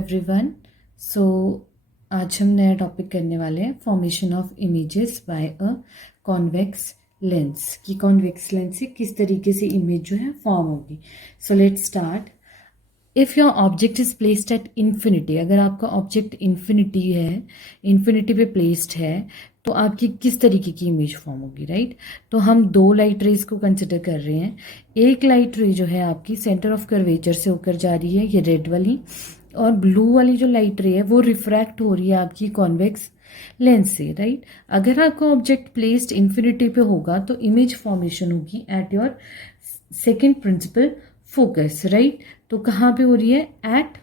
Everyone. सो आज हम नया टॉपिक करने वाले हैं formation of images bye a convex lens कि कॉन्वेक्स लेंस से किस तरीके से इमेज जो है फॉर्म होगी। So let's start. If your object is placed at infinity, अगर आपका ऑब्जेक्ट इन्फिनिटी है, इन्फिनिटी पे प्लेस्ड है, तो आपकी किस तरीके की इमेज फॉर्म होगी, राइट। तो हम दो लाइट रेज को कंसिडर कर रहे हैं। एक लाइट रे जो है आपकी सेंटर ऑफ कर्वेचर से होकर जा रही है, ये रेड वाली, और ब्लू वाली जो लाइट रे है वो रिफ्रैक्ट हो रही है आपकी कॉन्वेक्स लेंस से, राइट। अगर आपका ऑब्जेक्ट प्लेस्ड इन्फिनिटी पे होगा तो इमेज फॉर्मेशन होगी at your second principal focus, right. तो कहाँ पे हो रही है? एट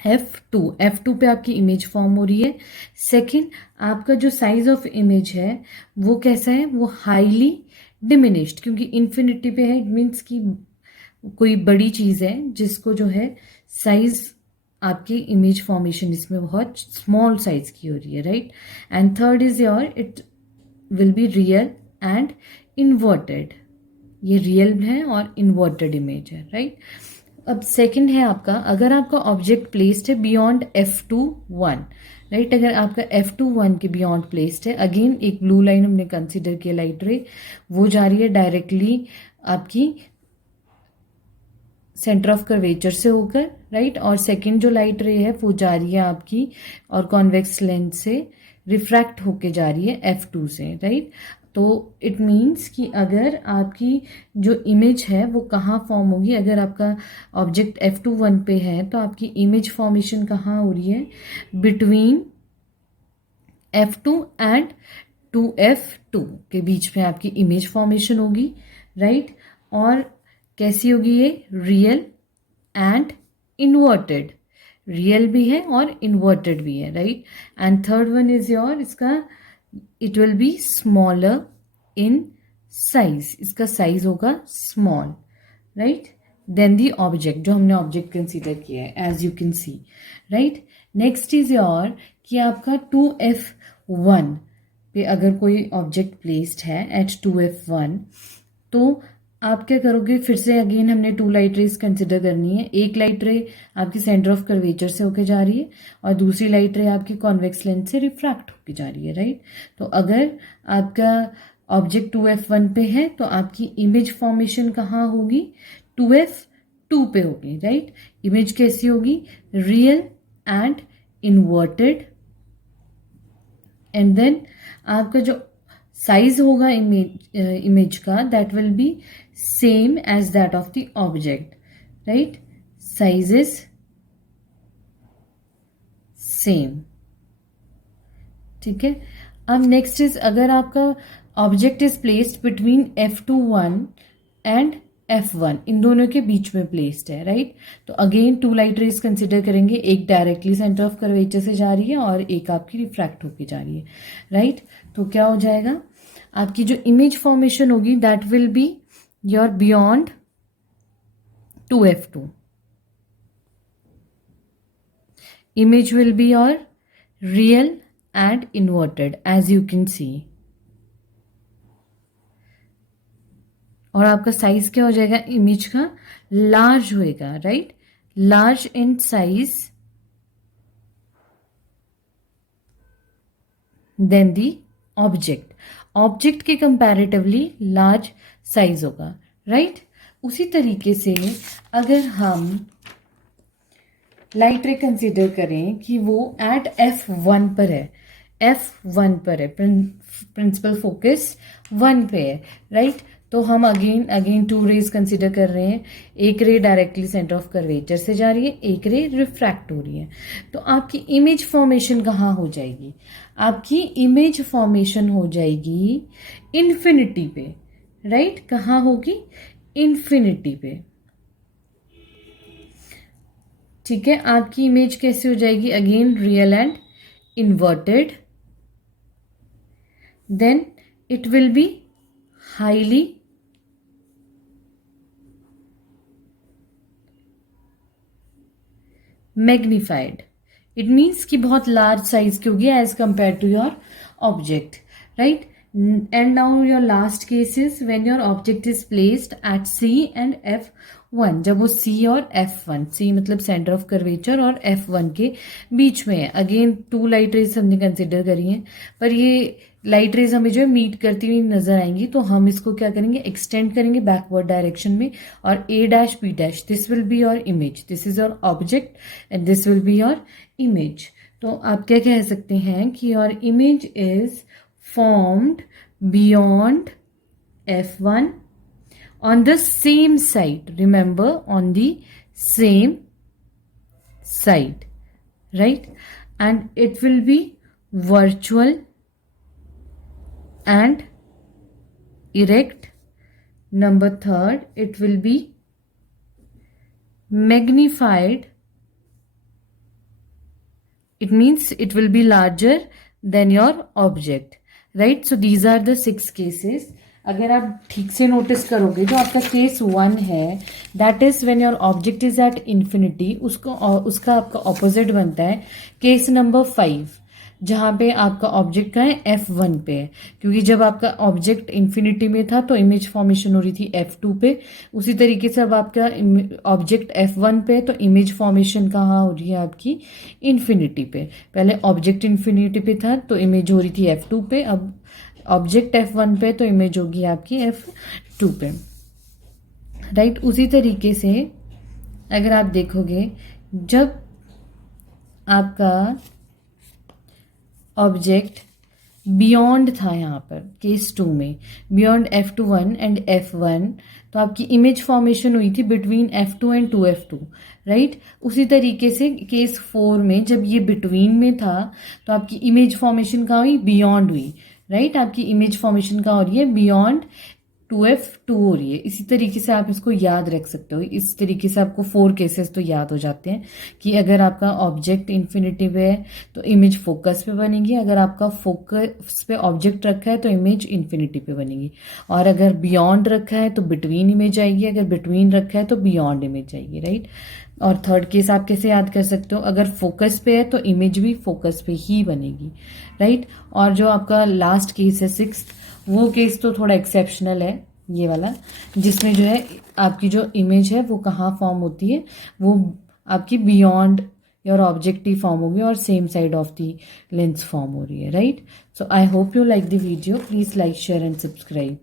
F2 पे आपकी इमेज फॉर्म हो रही है। सेकंड, आपका जो साइज ऑफ इमेज है वो कैसा है? वो हाईली डिमिनिश्ड, क्योंकि इन्फिनिटी पे है, इट मीन्स कि कोई बड़ी चीज़ है जिसको जो है साइज आपकी इमेज फॉर्मेशन इसमें बहुत स्मॉल साइज की हो रही है, right. And third is your it will be real and inverted. ये रियल है और इन्वर्टेड इमेज है, राइट। अब सेकंड है आपका, अगर आपका ऑब्जेक्ट प्लेस्ड है बियॉन्ड F2 1, राइट। अगर आपका F2 1 के बियॉन्ड प्लेस्ड है, अगेन एक ब्लू लाइन हमने कंसिडर किया लाइट रे, वो जा रही है डायरेक्टली आपकी सेंटर ऑफ कर्वेचर से होकर, राइट। और सेकंड जो लाइट रे है वो जा रही है आपकी और कॉन्वेक्स लेंस से रिफ्रैक्ट होके जा रही है F2 से, राइट। तो इट मीन्स कि अगर आपकी जो इमेज है वो कहाँ फॉर्म होगी, अगर आपका ऑब्जेक्ट F2 1 पे है तो आपकी इमेज फॉर्मेशन कहाँ हो रही है? बिटवीन F2 एंड 2F2 के बीच में आपकी इमेज फॉर्मेशन होगी, राइट। और कैसी होगी ये? Real and inverted. रियल भी है और इन्वर्टेड भी है, right. And third one is your, इसका it will be smaller in size, इसका साइज होगा small, right, then the object, जो हमने ऑब्जेक्ट कंसीडर किया है, as you can see, right. Next is your कि आपका 2F1 पे अगर कोई ऑब्जेक्ट प्लेस्ड है एट 2F1, तो आप क्या करोगे? फिर से अगेन हमने टू लाइट रेज कंसिडर करनी है। एक लाइट रे आपकी सेंटर ऑफ कर्वेचर से होके जा रही है और दूसरी लाइट रे आपकी कॉन्वेक्स लेंस से रिफ्रैक्ट होके जा रही है, राइट। तो अगर आपका ऑब्जेक्ट 2F1 पे है तो आपकी इमेज फॉर्मेशन कहाँ होगी? 2F2 पे होगी, राइट। इमेज कैसी होगी? Real and inverted. And then आपका जो साइज होगा इमेज का, that will be same as that of the object, right. Size is same, ठीक है। अब नेक्स्ट इज, अगर आपका object is placed between F2 1 and F1, इन दोनों के बीच में प्लेस्ड है, राइट। तो again two light rays consider करेंगे, एक डायरेक्टली सेंटर ऑफ कर्वेचर से जा रही है और एक आपकी रिफ्रैक्ट होके जा रही है, राइट। तो क्या हो जाएगा? आपकी जो इमेज फॉर्मेशन होगी that will be your beyond 2F2, image will be your real and inverted as you can see। और आपका साइज क्या हो जाएगा इमेज का? लार्ज होएगा, right, large in size then the object. Object के कंपैरेटिवली लार्ज साइज होगा, right. उसी तरीके से अगर हम लाइट रे कंसिडर करें कि वो एट F1 पर है, F1 पर है, प्रिंसिपल फोकस 1 पे है, राइट। तो हम अगेन टू रेज कंसिडर कर रहे हैं। एक रे डायरेक्टली सेंटर ऑफ कर्वेचर से जा रही है, एक रे रिफ्रैक्ट हो रही है। तो आपकी इमेज फॉर्मेशन कहाँ हो जाएगी? आपकी इमेज फॉर्मेशन हो जाएगी इन्फिनिटी पे, राइट। कहाँ होगी? इन्फिनिटी पे, ठीक है। आपकी इमेज कैसे हो जाएगी? Again real and inverted, then it will be highly magnified. It means कि बहुत लार्ज साइज की होगी as compare to your object, right. And now your last case is when your object is placed at C and F1, जब वो C और F1, C मतलब centre of curvature और F1 के बीच में है। अगेन 2 लाइट रेज हमने कंसिडर करी हैं, पर ये लाइट रेज हमें जो है मीट करती हुई नजर आएंगी, तो हम इसको क्या करेंगे, एक्सटेंड करेंगे बैकवर्ड डायरेक्शन में, और A dash B dash, this will be your image, this is your object and this will be your image. तो आप क्या कह सकते हैं कि your image is formed beyond F1 on the same side. Remember, on the same side, right? And it will be virtual and erect. Number 3, it will be magnified. It means it will be larger than your object. Right, so these are the 6 cases. अगर आप ठीक से notice करोगे, जो आपका case 1 है, that is when your object is at infinity, उसका आपका ऑपोजिट बनता है केस नंबर 5, जहाँ पे आपका ऑब्जेक्ट का है F1 पे है, क्योंकि जब आपका ऑब्जेक्ट इन्फिनिटी में था तो इमेज फॉर्मेशन हो रही थी F2 पे। उसी तरीके से अब आपका ऑब्जेक्ट F1 पे है तो इमेज फॉर्मेशन कहाँ हो रही है आपकी, इन्फिनिटी पे। पहले ऑब्जेक्ट इन्फिनिटी पे था तो इमेज हो रही थी F2 पे, अब ऑब्जेक्ट F1 पे तो इमेज होगी आपकी F2 पे, राइट। उसी तरीके से अगर आप देखोगे, जब आपका ऑब्जेक्ट बियॉन्ड था यहाँ पर केस 2 में, बियॉन्ड F1 एंड F1, तो आपकी इमेज फॉर्मेशन हुई थी between F2 and 2F2, right. उसी तरीके से केस 4 में जब ये बिटवीन में था तो आपकी इमेज फॉर्मेशन कहाँ हुई, बियॉन्ड हुई, राइट। आपकी इमेज फॉर्मेशन कहाँ हो रही है, बियॉन्ड 2F2 हो रही है। इसी तरीके से आप इसको याद रख सकते हो। इस तरीके से आपको 4 केसेस तो याद हो जाते हैं कि अगर आपका ऑब्जेक्ट इन्फिनिटी पे है तो इमेज फोकस पे बनेगी, अगर आपका फोकस पे ऑब्जेक्ट रखा है तो इमेज इन्फिनिटी पे बनेगी, और अगर बियॉन्ड रखा है तो बिटवीन इमेज आएगी, अगर बिटवीन रखा है तो बियॉन्ड इमेज आएगी, राइट। और थर्ड केस आप कैसे याद कर सकते हो, अगर फोकस पे है तो इमेज भी फोकस पे ही बनेगी, राइट। और जो आपका लास्ट केस है 6th, वो केस तो थोड़ा एक्सेप्शनल है, ये वाला, जिसमें जो है आपकी जो इमेज है वो कहाँ फॉर्म होती है, वो आपकी beyond your object he form होगी और same side of the lens form हो रही है, right. So I hope you like the video, please like, share and subscribe.